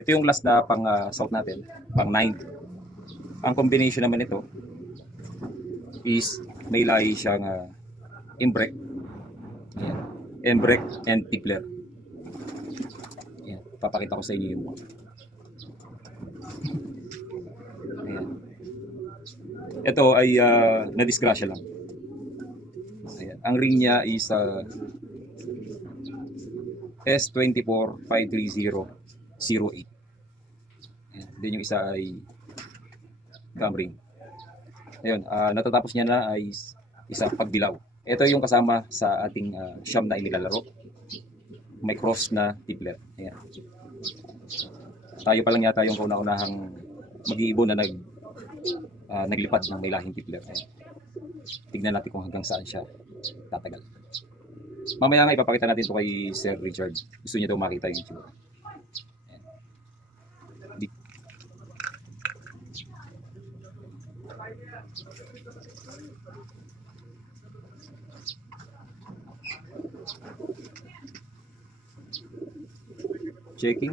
Ito yung last na pang salt natin, pang 9. Ang combination naman ito is may lahi siyang imbrek, embrek and tippler. Ayan, papakita ko sa inyo yung ayan. Ito ay na-disgrasya lang. Ayan. Ang ring niya is S2453008. Then yung isa ay cam ring. Ayun, natatapos niya na ay isa pagdilaw. Ito yung kasama sa ating siyam na inilalaro. May cross na tippler. Ayan. Tayo pa lang yata yung kauna-unahang mag-iibon na naglipad ng may lahing tippler. Ayan. Tignan natin kung hanggang saan siya tatagal. Mamaya nga ipapakita natin ito kay Sir Richard. Gusto niya daw makita yung YouTube. Checking.